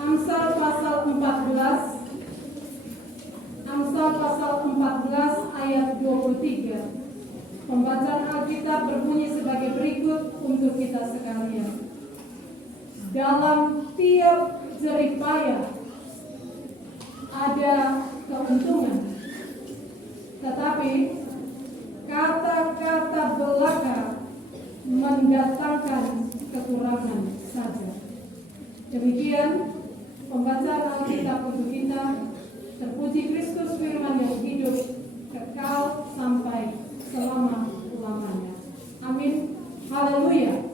Amsal pasal 14 ayat 23. Pembacaan Alkitab berbunyi sebagai berikut untuk kita sekalian. Dalam tiap jerih payah ada keuntungan, tetapi kata-kata belaka mendatangkan kekurangan saja. Demikian pembacaan Alkitab untuk kita. Terpuji Kristus, firman yang hidup kekal sampai selama-lamanya. Amin. Haleluya.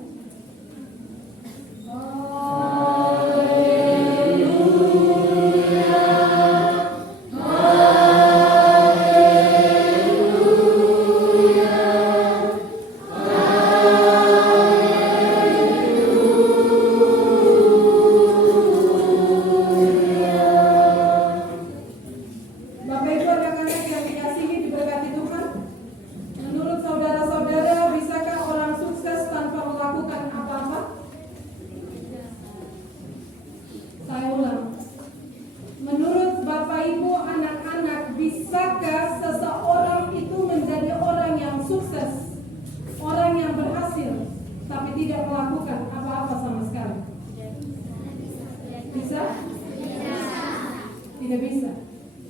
Tidak bisa.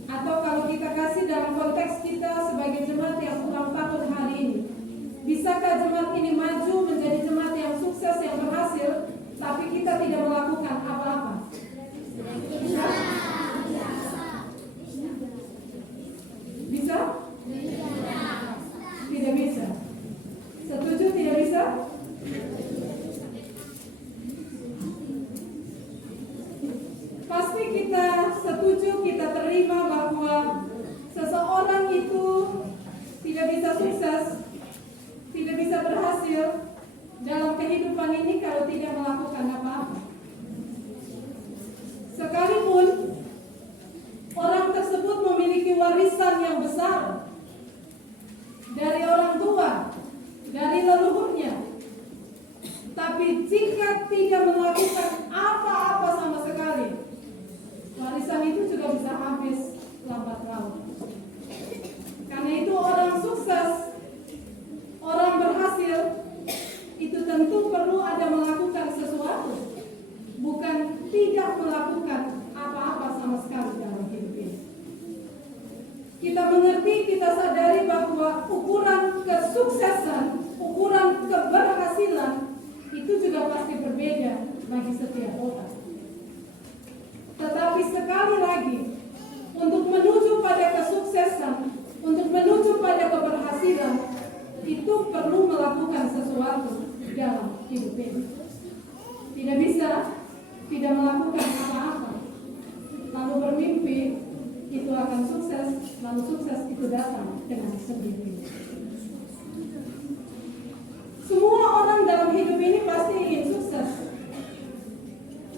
Atau kalau kita kasih dalam konteks kita sebagai jemaat yang ulang tahun hari ini, bisakah jemaat ini maju menjadi jemaat yang sukses, yang berhasil, tapi kita tidak melakukan apa-apa? Bisa? Bisa? Tidak bisa. Setuju tidak bisa? Pasti kita setuju, kita terima bahwa seseorang itu tidak bisa sukses, tidak bisa berhasil dalam kehidupan ini kalau tidak melakukan apa-apa. Sekalipun orang tersebut memiliki warisan yang besar dari orang tua, dari leluhurnya, tapi jika tidak melakukan apa-apa sama sekali, warisan itu juga bisa habis lambat laun. Karena itu orang sukses, orang berhasil, itu tentu perlu ada melakukan sesuatu, bukan tidak melakukan apa-apa sama sekali dalam hidup ini. Kita mengerti, kita sadari bahwa ukuran kesuksesan, ukuran keberhasilan itu juga pasti berbeda bagi setiap orang. Tetapi sekali lagi, untuk menuju pada kesuksesan, untuk menuju pada keberhasilan, itu perlu melakukan sesuatu dalam hidup ini. Tidak bisa tidak melakukan apa-apa, lalu bermimpi itu akan sukses, lalu sukses itu datang dengan sendirinya. Semua orang dalam hidup ini pasti ingin sukses.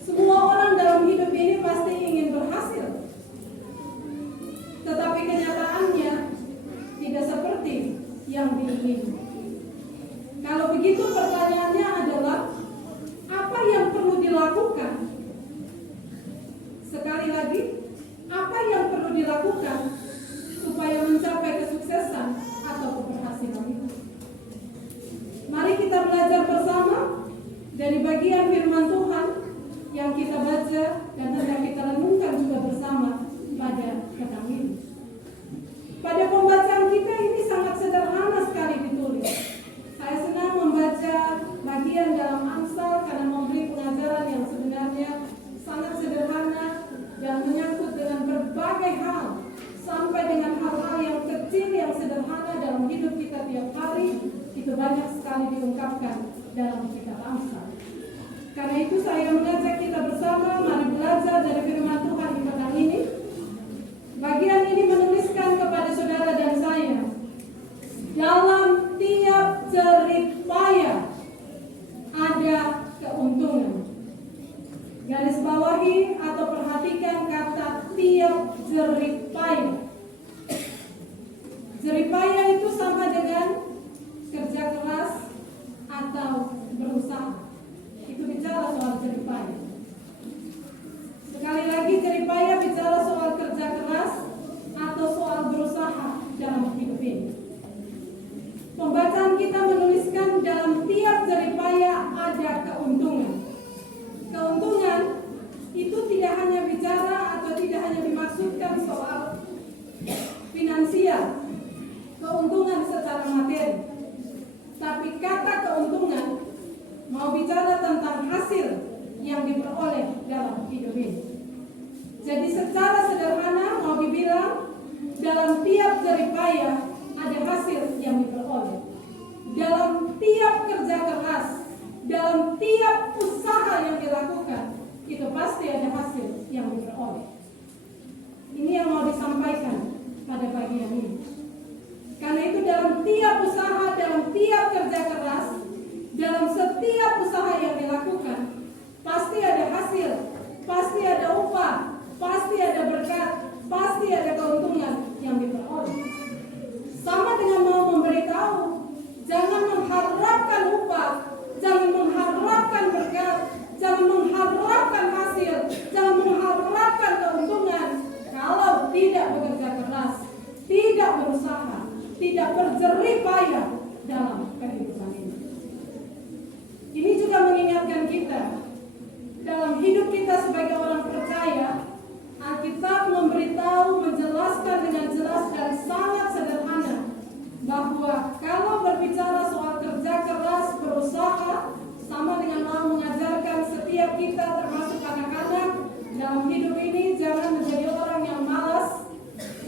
Semua orang dalam hidup ini pasti ingin berhasil. Tetapi kenyataannya tidak seperti yang diinginkan. Kalau begitu pertanyaannya adalah, apa yang perlu dilakukan? Sekali lagi, apa yang perlu dilakukan supaya mencapai kesuksesan atau keberhasilan itu? Mari kita belajar bersama dari bagian firman Tuhan yang kita baca dan hendak kita renungkan juga bersama pada petang ini. Pada pembacaan kita ini sangat sederhana sekali ditulis. Saya senang membaca bagian dalam Amsal karena memberi pengajaran yang sebenarnya sangat sederhana dan menyangkut dengan berbagai hal, sampai dengan hal-hal yang kecil yang sederhana dalam hidup kita tiap hari. Itu banyak sekali diungkapkan dalam kitab Amsal. Karena itu saya mengajak kita bersama, mari belajar dari firman Tuhan di petang ini. Bagian ini menuliskan kepada saudara dan saya, dalam tiap jerih payah ada keuntungan. Garis bawahi atau perhatikan kata tiap jerih payah. Jerih payah itu sama dengan kerja keras atau berusaha. Itu bicara soal jerih payah. dalam hidup ini. Jadi secara sederhana mau dibilang, dalam tiap jerih payah ada hasil yang diperoleh. Dalam tiap kerja keras, dalam tiap usaha yang dilakukan, itu pasti ada hasil yang diperoleh. Ini yang mau disampaikan pada bagian ini. Karena itu dalam tiap usaha, dalam tiap kerja keras, dalam setiap usaha yang dilakukan, pasti ada hasil, pasti ada upah, pasti ada berkat, pasti ada keuntungan yang diperoleh. Sama dengan mau memberitahu, jangan mengharapkan upah, jangan mengharapkan berkat, jangan mengharapkan hasil, jangan mengharapkan keuntungan kalau tidak bekerja keras, tidak berusaha, tidak berjerih payah dalam kehidupan ini. Ini juga mengingatkan kita dalam hidup kita sebagai orang percaya. Alkitab memberitahu, menjelaskan dengan jelas dan sangat sederhana bahwa kalau berbicara soal kerja keras, berusaha, sama dengan mau mengajarkan setiap kita termasuk anak-anak dalam hidup ini, jangan menjadi orang yang malas,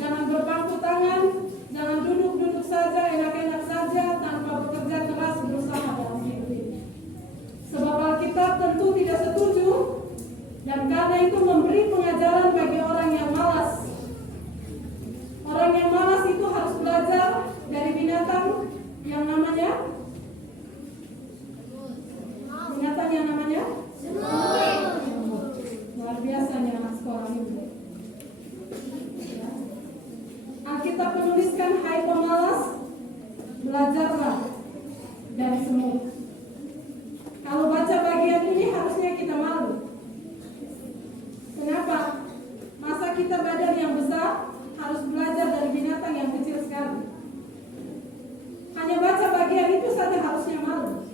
jangan berpangku tangan, jangan duduk-duduk saja, enak-enak saja tanpa bekerja keras, berusaha dalam hidup ini. Sebab Alkitab tentu tidak setuju, dan karena itu memberi pengajaran bagi orang yang malas. Orang yang malas itu harus belajar dari binatang yang namanya semut. Luar biasanya anak sekolah ini. Alkitab menuliskan, hai pemalas, belajarlah dari semut. Kalau baca bagian ini harusnya kita malu. Kenapa? Masa kita badan yang besar harus belajar dari binatang yang kecil sekali? Hanya baca bagian itu saja harusnya malu.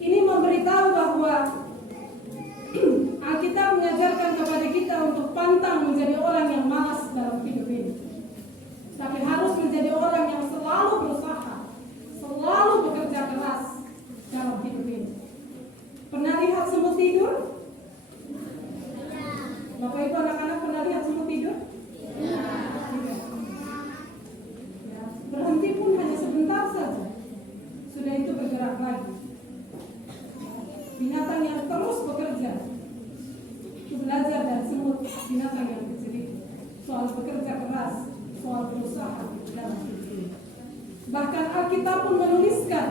Ini memberitahu bahwa Alkitab mengajarkan kepada kita untuk pantang menjadi orang yang malas dalam hidup ini. Tapi harus menjadi orang yang selalu berusaha, selalu bekerja keras dalam hidup ini. Pernah lihat semut tidur? Bapak Ibu anak-anak pernah lihat semut tidur? Berhenti pun hanya sebentar saja, sudah itu bergerak lagi. Binatang yang terus bekerja itu belajar dari semut, binatang yang kecil itu, soal bekerja keras, soal berusaha dalam hidup ini. Bahkan Alkitab pun menuliskan,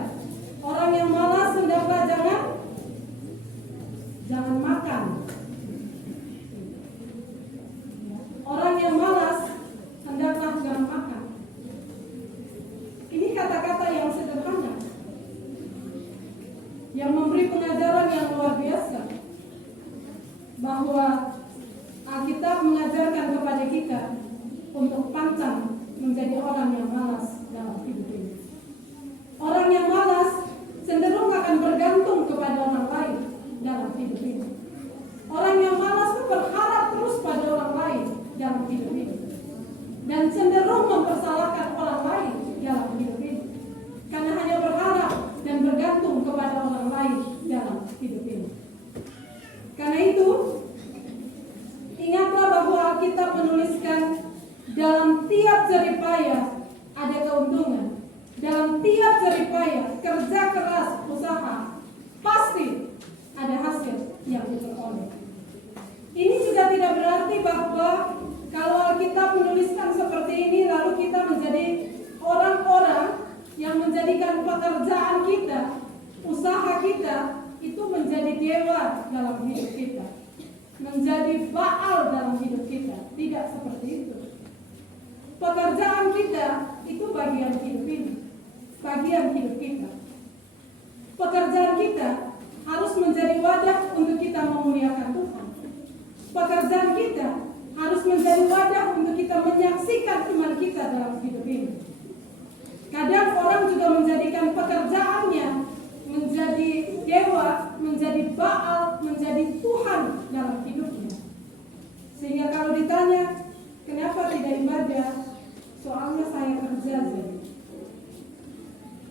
orang yang malas hendaklah jangan makan. Orang yang malas hendaklah jangan makan. Ini kata-kata yang sederhana, yang memberi pengajaran yang luar biasa, bahwa Alkitab mengajarkan kepada kita untuk pantang menjadi orang yang malas dalam hidup ini. Orang yang malas cenderung akan bergantung kepada orang lain dalam hidup ini. Orang yang malas itu berharap terus pada orang lain dalam hidup ini, dan cenderung mempersalahkan orang lain dalam hidup ini, karena hanya berharap dan bergantung kepada orang lain dalam hidup ini. Karena itu, ingatlah bahwa Alkitab menuliskan, dalam tiap jerih payah ada keuntungan. Dalam tiap jerih payah, kerja keras, usaha, pasti ada hasil yang diperoleh. Ini juga tidak berarti bahwa kalau Alkitab menuliskan seperti ini, lalu kita menjadi orang-orang yang menjadikan pekerjaan kita, usaha kita, itu menjadi dewa dalam hidup kita, menjadi Baal dalam hidup kita. Tidak seperti itu. Pekerjaan kita itu bagian hidup ini, bagian hidup kita. Pekerjaan kita harus menjadi wadah untuk kita memuliakan Tuhan. Pekerjaan kita harus menjadi wadah untuk kita menyaksikan iman kita dalam hidup ini. Kadang orang juga menjadikan pekerjaannya menjadi dewa, menjadi Baal, menjadi Tuhan dalam hidupnya. Sehingga kalau ditanya, kenapa tidak ibadah? Soalnya saya kerja jadi.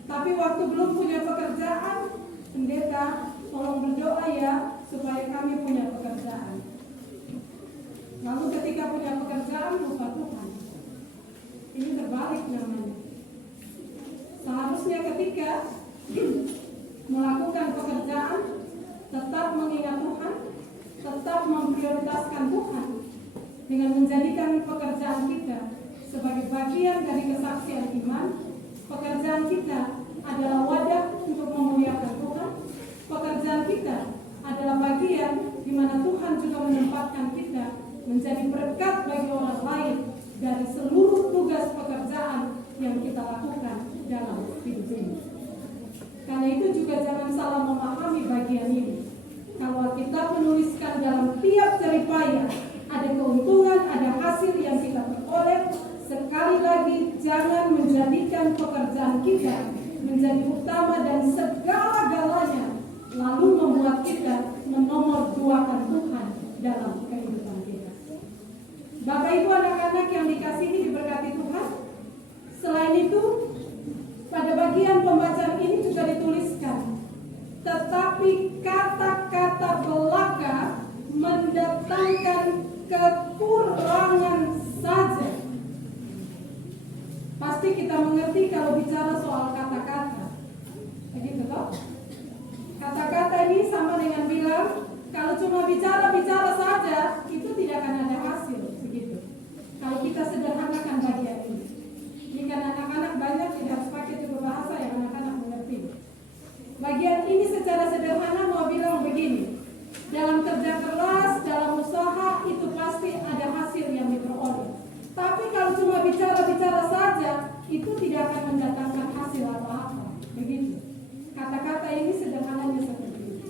Tapi waktu belum punya pekerjaan, pendeta, tolong berdoa ya supaya kami punya pekerjaan. Lalu ketika punya pekerjaan lupa Tuhan. Ini terbalik namanya. Seharusnya ketika melakukan pekerjaan tetap mengingat Tuhan, tetap memprioritaskan Tuhan dengan menjadikan pekerjaan kita sebagai bagian dari kesaksian iman. Pekerjaan kita adalah wadah untuk memuliakan Tuhan. Pekerjaan kita adalah bagian di mana Tuhan juga menempatkan kita menjadi berkat bagi orang lain dari seluruh tugas pekerjaan yang kita lakukan dalam hidup ini. Karena itu juga jangan salah memahami bagian ini. Kalau kita menuliskan dalam tiap jeripaya ada keuntungan, ada hasil yang kita peroleh, sekali lagi jangan menjadikan pekerjaan kita menjadi utama dan segala-galanya, lalu membuat kita menomorduakan Tuhan dalam kehidupan kita. Bapak Ibu anak-anak yang dikasihi diberkati Tuhan, selain itu pada bagian pembacaan ini juga dituliskan, tetapi kata-kata belaka mendatangkan kekurangan saja. Pasti kita mengerti kalau bicara soal kata-kata, begitu toh? Kata-kata ini sama dengan bilang, kalau cuma bicara-bicara saja, itu tidak akan ada hasil, begitu. Kalau kita sederhanakan bagian ini. Ini kan anak-anak banyak tidak harus pakai juga bahasa yang anak-anak mengerti. Bagian ini secara sederhana mau bilang begini, dalam kerja keras, dalam usaha itu pasti ada hasil yang diperoleh. Tapi kalau cuma bicara-bicara saja, itu tidak akan mendatangkan hasil apa-apa, begitu. Kata-kata ini sederhananya seperti itu.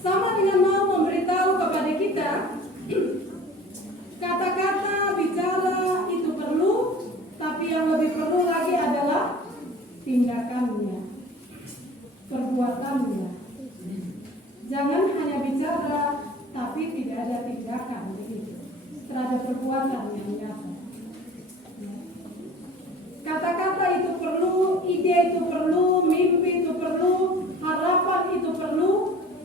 Sama dengan mau memberitahu kepada kita, kata-kata bicara itu perlu, tapi yang lebih perlu lagi adalah tindakannya, perbuatannya. Jangan hanya bicara, tapi tidak ada tindakan, begitu. Terhadap perbuatan yang nyata. Kata-kata itu perlu, ide itu perlu, mimpi itu perlu, harapan itu perlu,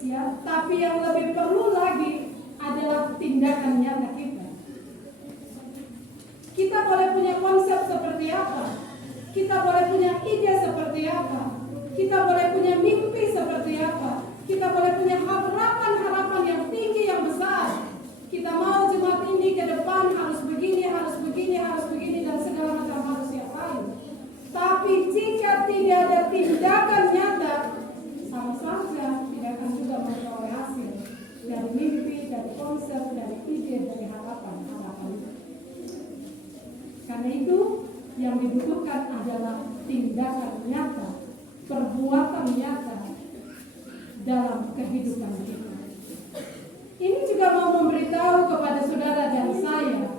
ya. Tapi yang lebih perlu lagi adalah tindakan nyata kita. Kita boleh punya konsep seperti apa, kita boleh punya ide seperti apa, kita boleh punya mimpi seperti apa, kita boleh punya harapan-harapan yang tinggi, yang besar. Kita mau jemaat ini ke depan harus begini, harus begini, harus begini, dan segala macam harus yang lain. Tapi jika tidak ada tindakan nyata, sama saja tidak akan juga memperoleh hasil dari mimpi, dari konsep, dari ide, dari harapan-harapan. Karena itu yang dibutuhkan adalah tindakan nyata, perbuatan nyata dalam kehidupan kita. Ini juga mau memberitahu kepada saudara dan saya,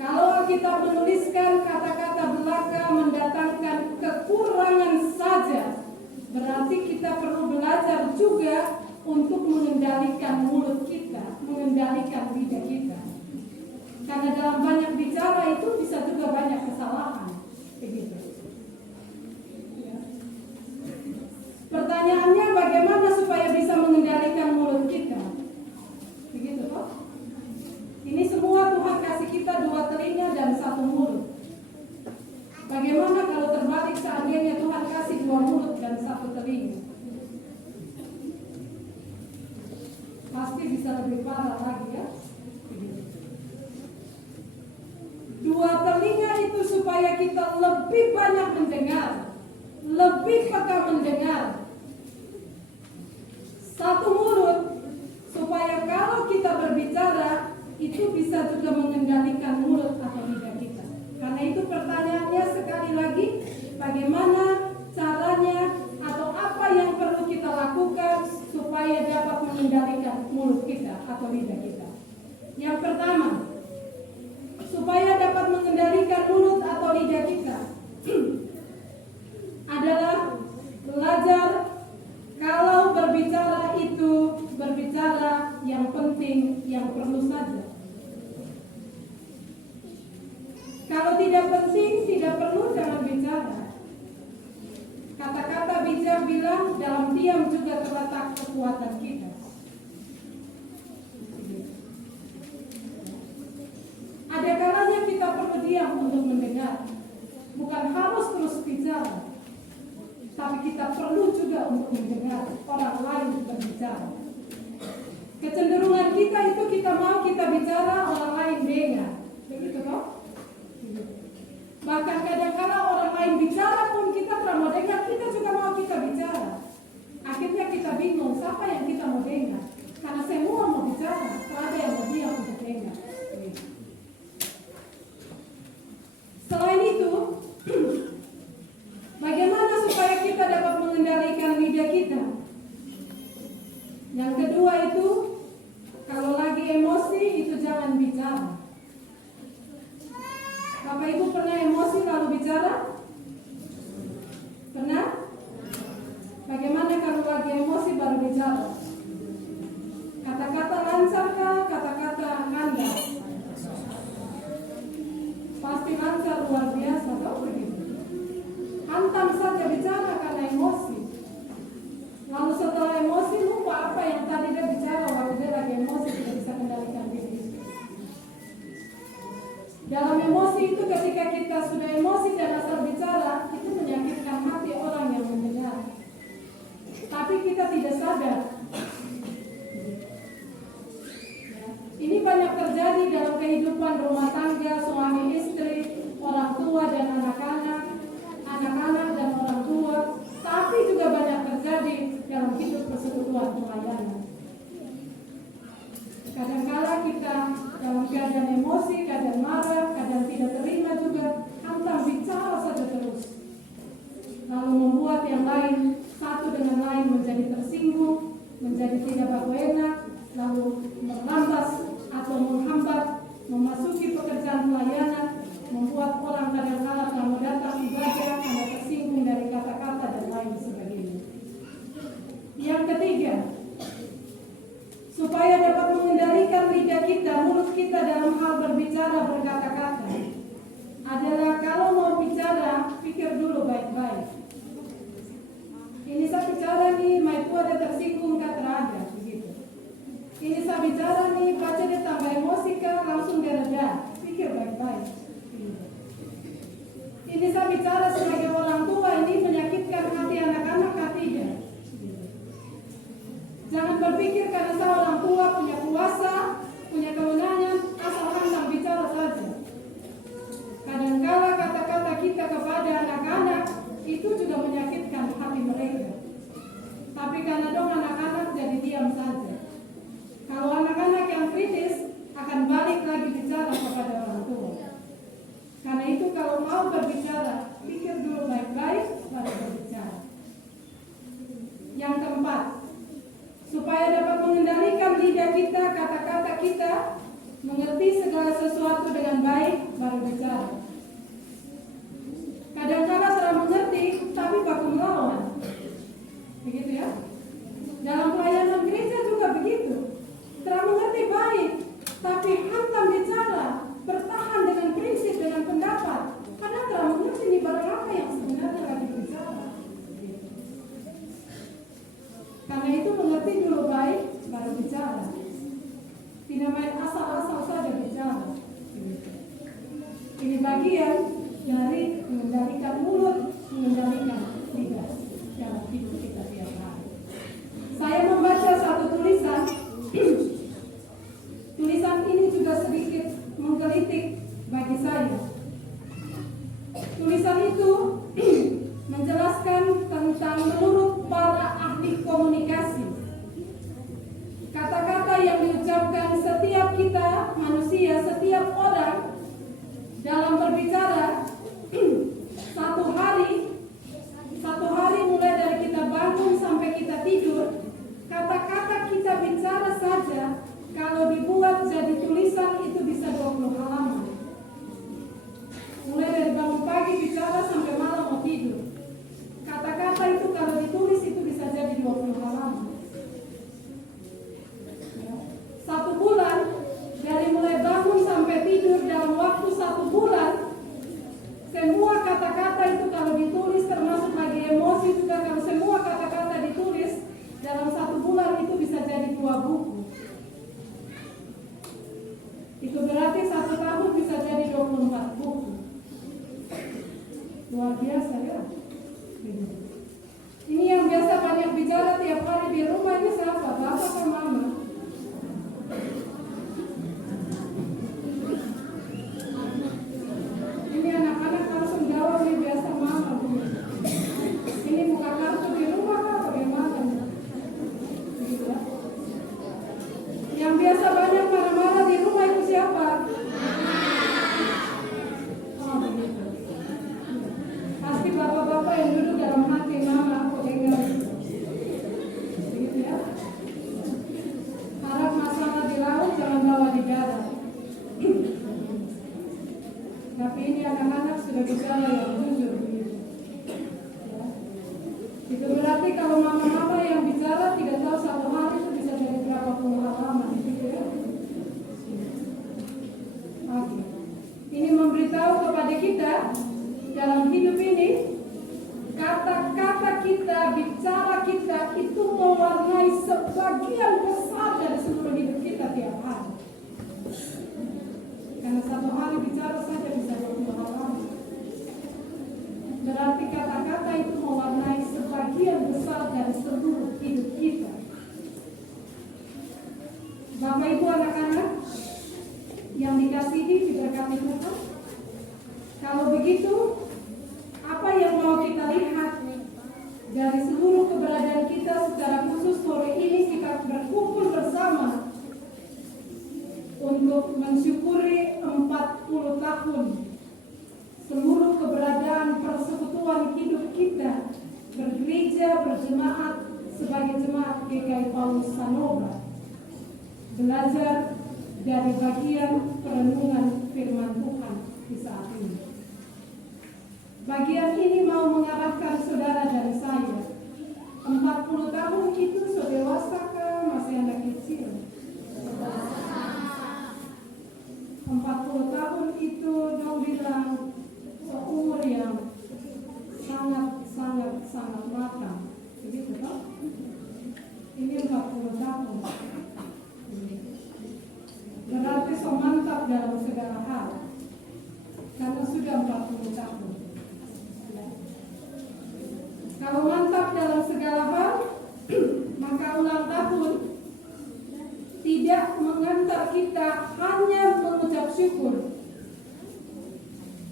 kalau kita menuliskan kata-kata belaka mendatangkan kekurangan saja, berarti kita perlu belajar juga untuk mengendalikan mulut kita, mengendalikan lidah kita. Karena dalam banyak bicara itu bisa juga banyak kesalahan, begitu. Ya. Pertanyaannya bagaimana supaya bisa mengendalikan mulut kita? Begitu toh? Ini semua Tuhan kasih kita 2 telinga dan 1 mulut. Bagaimana kalau terbalik seandainya Tuhan kasih 2 mulut dan 1 telinga? Pasti bisa lebih parah lagi ya. Begitu. 2 telinga itu supaya kita lebih banyak mendengar, lebih peka mendengar. 1 mulut supaya kalau kita berbicara itu bisa juga mengendalikan mulut atau lidah kita. Karena itu pertanyaannya sekali lagi, bagaimana caranya atau apa yang perlu kita lakukan supaya dapat mengendalikan mulut kita atau lidah kita? Yang pertama, supaya dapat mengendalikan mulut atau lidah kita adalah belajar kalau berbicara itu berbicara yang penting, yang perlu saja. Kalau tidak penting, tidak perlu, jangan bicara. Kata-kata bijak bilang dalam diam juga terletak kekuatan kita. kita perlu diam untuk mendengar. Bukan harus terus bicara, tapi kita perlu juga untuk mendengar orang lain berbicara. Kecenderungan kita itu kita mau kita bicara, orang lain dengar. Begitu toh? Bahkan kadang-kadang orang lain bicara pun kita tidak mau dengar, kita juga mau kita bicara. Akhirnya kita bingung siapa yang kita mau dengar. Karena semua mau bicara, tidak ada yang mau diam untuk dengar. Selain itu, bagaimana supaya kita dapat mengendalikan lidah kita? Yang kedua itu, kalau lagi emosi itu jangan bicara. Bapak Ibu pernah emosi lalu bicara? Pernah? Bagaimana kalau lagi emosi baru bicara? Kata-kata lancarkah? Kata-kata nganda? Pasti lancar luar biasa, tau begitu? Hantam saja bicara karena emosi. Lalu setelah emosi lupa apa yang tadi dia bicara waktu dia lagi emosi, tidak bisa kendalikan diri. Dalam emosi itu ketika kita sudah emosi dan asal bicara, itu menyakitkan hati orang yang mendengar. Tapi kita tidak sadar. Ini banyak terjadi dalam kehidupan rumah tangga, suami istri, orang tua dan anak-anak, anak-anak dan orang tua, tapi juga banyak terjadi dalam hidup persekutuan pelayanan. Kadang-kala kita dalam keadaan emosi, keadaan marah, keadaan tidak terima juga, hantam bicara saja terus. Lalu membuat yang lain satu dengan lain menjadi tersinggung, menjadi tidak berkenan, lalu merampas atau menghambat memasuki pekerjaan pelayanan, membuat orang kadang-kala kalau datang ibadah ada tersinggung dari kata-kata dan lain sebagainya. Yang ketiga, supaya dapat mengendalikan lidah kita, mulut kita dalam hal berbicara, berkata-kata, adalah kalau mau bicara, pikir dulu baik-baik. Ini saya bicara nih, maiku ada tersinggung kah terada, begitu. Ini saya bicara nih, baca dia tambah emosi kah, langsung dia reda, pikir baik-baik. Ini saya bicara sebagai orang tua, ini menyakitkan hati anak-anak kah tidak? Jangan berpikir karena saya orang tua punya kuasa, punya kewenangan, asal hantam bicara saja. Kadang-kala kata-kata kita kepada anak-anak itu juga menyakitkan hati mereka. Tapi karena dong anak-anak jadi diam saja. Kalau anak-anak yang kritis akan balik lagi bicara kepada orang tua. Karena itu kalau mau berbicara, pikir dulu baik-baik baru berbicara. Yang keempat, supaya dapat mengendalikan lidah kita, kata-kata kita, mengerti segala sesuatu dengan baik baru bicara. Kadang-kadang telah mengerti, tapi baku melawan. Begitu ya. Dalam pelayanan gereja juga begitu. Telah mengerti baik, tapi hantam bicara, bertahan dengan prinsip, dengan pendapat. Karena telah mengerti ini barang apa yang sebenarnya lagi bicara. Karena itu mengerti dulu baik, baru bicara. Tidak main asal-asal saja bicara. Ini bagian dari mengendalikan mulut, mengendalikan lidah dalam hidup kita tiap hari. Saya membaca satu tulisan. Tulisan ini juga sedikit menggelitik bagi saya. Tulisan itu menjelaskan tentang menurut para ahli komunikasi, kata-kata yang diucapkan setiap kita manusia, setiap orang dalam berbicara satu hari mulai dari kita bangun sampai kita tidur, kata-kata kita bicara saja kalau dibuat jadi tulisan itu bisa 20 halaman. Mulai dari bangun pagi bicara sampai malam mau tidur. Kata-kata itu kalau ditulis itu bisa jadi 20 halaman. Satu bulan, dari mulai bangun sampai tidur dalam waktu 1 bulan, siapa? Oh begitu. Pasti bapak-bapak yang duduk dalam hati mama aku dengar. Begitu ya. Harap masalah di laut jangan bawa di darat. Tapi ini anak-anak sudah bicara yang jujur begitu. Ya. Itu berarti kalau mama-mama yang bicara tidak tahu satu hari itu bisa jadi berapa puluh halaman gitu ya. Oke. Ini memberitahu kepada kita dalam hidup ini kata-kata kita, bicara kita itu mewarnai sebagian besar dari seluruh hidup kita tiap hari. Karena satu hari bicara saja bisa 20 halaman. Berarti kata-kata itu mewarnai sebagian besar dari seluruh hidup kita. Bapak Ibu anak-anak yang dikasihi diberkati Tuhan. Kalau begitu, apa yang mau kita lihat dari seluruh keberadaan kita secara khusus sore ini kita berkumpul bersama untuk mensyukuri 40 tahun seluruh keberadaan persekutuan hidup kita bergereja berjemaat sebagai jemaat GKI Paulus Sanoba, belajar dari bagian perenungan firman Tuhan di saat ini. Bagian ini mau mengarahkan saudara dan saya. 40 tahun itu sudah dewasa kah? Masih anak kecil? 40 tahun itu dong bilang seumur yang sangat matang. Begitu toh? Ini 40 tahun. Berarti so mantap dalam segala hal. Karena sudah 40 tahun. Kalau mantap dalam segala hal, maka ulang tahun tidak mengantar kita hanya mengucap syukur,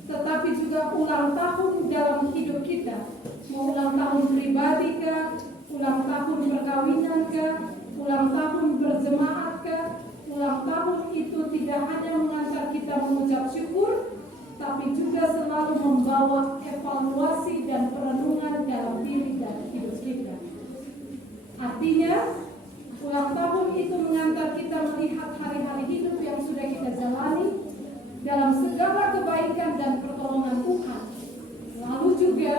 tetapi juga ulang tahun dalam hidup kita. Mau ulang tahun pribadi kah, ulang tahun perkawinan kah, ulang tahun berjemaat kah, ulang tahun itu tidak hanya mengantar kita mengucap syukur, tapi juga selalu membawa evaluasi dan perenungan dalam diri dan hidup kita. Artinya, ulang tahun itu mengantar kita melihat hari-hari hidup yang sudah kita jalani dalam segala kebaikan dan pertolongan Tuhan. Lalu juga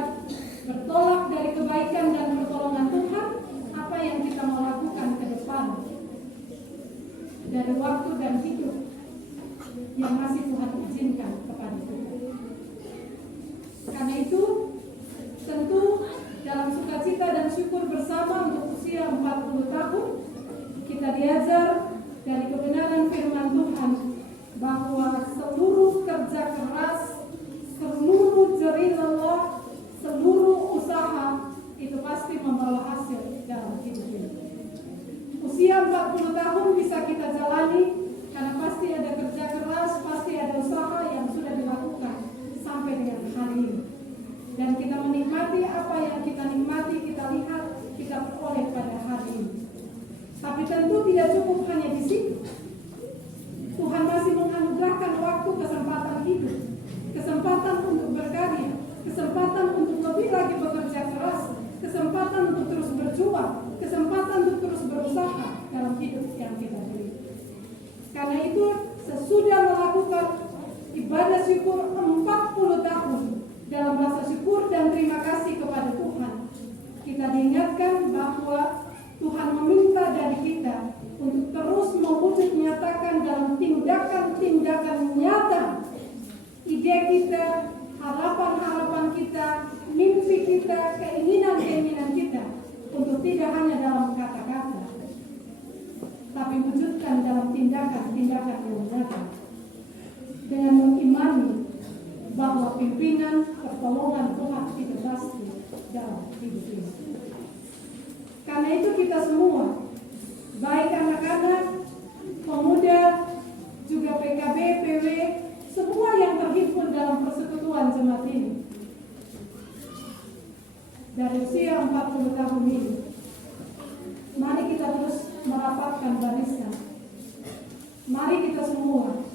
bertolak dari kebaikan dan pertolongan Tuhan, apa yang kita mau lakukan ke depan dari waktu dan hidup yang masih Tuhan izinkan kepada kita. Karena itu, tentu dalam sukacita dan syukur bersama untuk usia 40 tahun, kita diajar dari kebenaran firman Tuhan bahwa seluruh kerja keras, seluruh jerih lelah, seluruh usaha itu pasti membawa hasil dalam hidup ini. Usia 40 tahun bisa kita jalani karena pasti ada kerja keras, pasti ada usaha yang sudah dilakukan sampai dengan hari ini. Dan kita menikmati apa yang kita nikmati, kita lihat, kita peroleh pada hari ini. Tapi tentu tidak cukup hanya di situ. Tuhan masih menganugerahkan waktu, kesempatan hidup, kesempatan untuk berkarya, kesempatan untuk lebih lagi bekerja keras, kesempatan untuk terus berjuang, kesempatan untuk terus berusaha dalam hidup yang kita miliki. Karena itu, sesudah melakukan ibadah syukur 40 tahun dalam rasa syukur dan terima kasih kepada Tuhan, kita diingatkan bahwa Tuhan meminta dari kita untuk terus mewujud nyatakan dalam tindakan-tindakan nyata ide kita, harapan-harapan kita, mimpi kita, keinginan-keinginan kita, untuk tidak hanya dalam kata-kata, tapi wujudkan dalam tindakan-tindakan yang nyata, dengan mengimani bahwa pimpinan pertolongan Tuhan itu pasti dalam hidup ini. Karena itu kita semua, baik anak-anak, pemuda, juga PKB, PW, semua yang terhimpun dalam persekutuan jemaat ini, dari usia 40 tahun ini, mari kita terus merapatkan barisan. Mari kita semua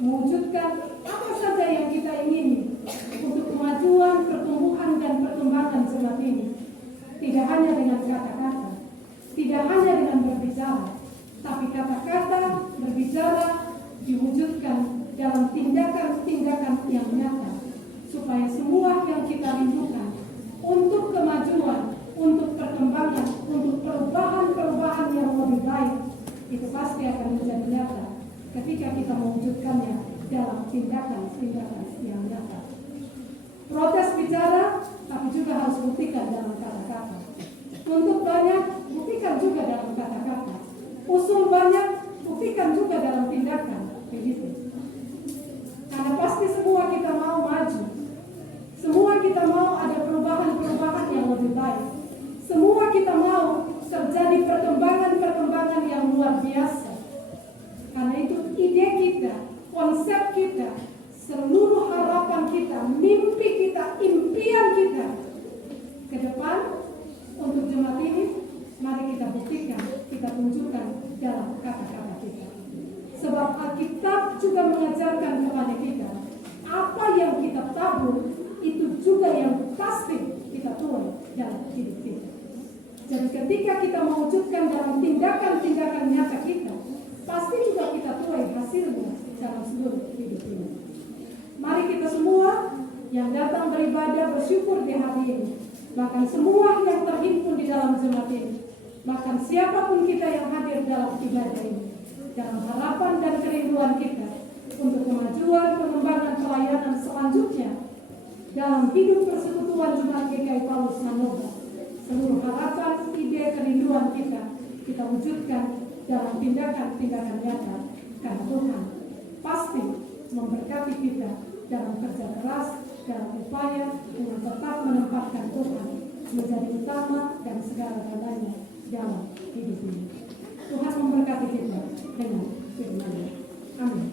mewujudkan apa saja yang kita ingini untuk kemajuan, pertumbuhan, dan perkembangan jemaat ini. Tidak hanya dengan kata-kata, tidak hanya dengan berbicara, tapi kata-kata, berbicara diwujudkan dalam tindakan-tindakan yang nyata, supaya semua yang kita rindukan untuk kemajuan, untuk perkembangan, untuk perubahan-perubahan yang lebih baik, itu pasti akan menjadi nyata ketika kita mewujudkannya dalam tindakan-tindakan yang nyata. Protes bicara, tapi juga harus buktikan dalam kata-kata. Untuk banyak, buktikan juga dalam kata-kata. Usul banyak, buktikan juga dalam tindakan. Begitu. Karena pasti semua kita mau maju. Semua kita mau ada perubahan-perubahan yang lebih baik. Semua kita mau terjadi perkembangan-perkembangan yang luar biasa. Karena itu ide kita, konsep kita, seluruh harapan kita, mimpi kita, impian kita ke depan untuk jemaat ini, mari kita buktikan, kita tunjukkan dalam kata-kata kita. Sebab Alkitab juga mengajarkan kepada kita, apa yang kita tabur, itu juga yang pasti kita tuai dalam hidup kita. Jadi ketika kita mewujudkan dalam tindakan-tindakan nyata kita, pasti juga kita tuai hasilnya dalam seluruh hidup ini. Mari kita semua yang datang beribadah bersyukur di hari ini, bahkan semua yang terhimpun di dalam jemaat ini, bahkan siapapun kita yang hadir dalam ibadah ini, dalam harapan dan kerinduan kita untuk kemajuan, pengembangan pelayanan selanjutnya dalam hidup persekutuan Jemaat GKI Paulus Manoba. Seluruh harapan, ide, kerinduan kita wujudkan dalam tindakan-tindakan nyata, karena Tuhan pasti memberkati kita dalam kerja keras, dalam upaya dengan tetap menempatkan Tuhan menjadi utama dan segala-galanya dalam hidup ini. Tuhan memberkati kita dengan firman-Nya. Amin.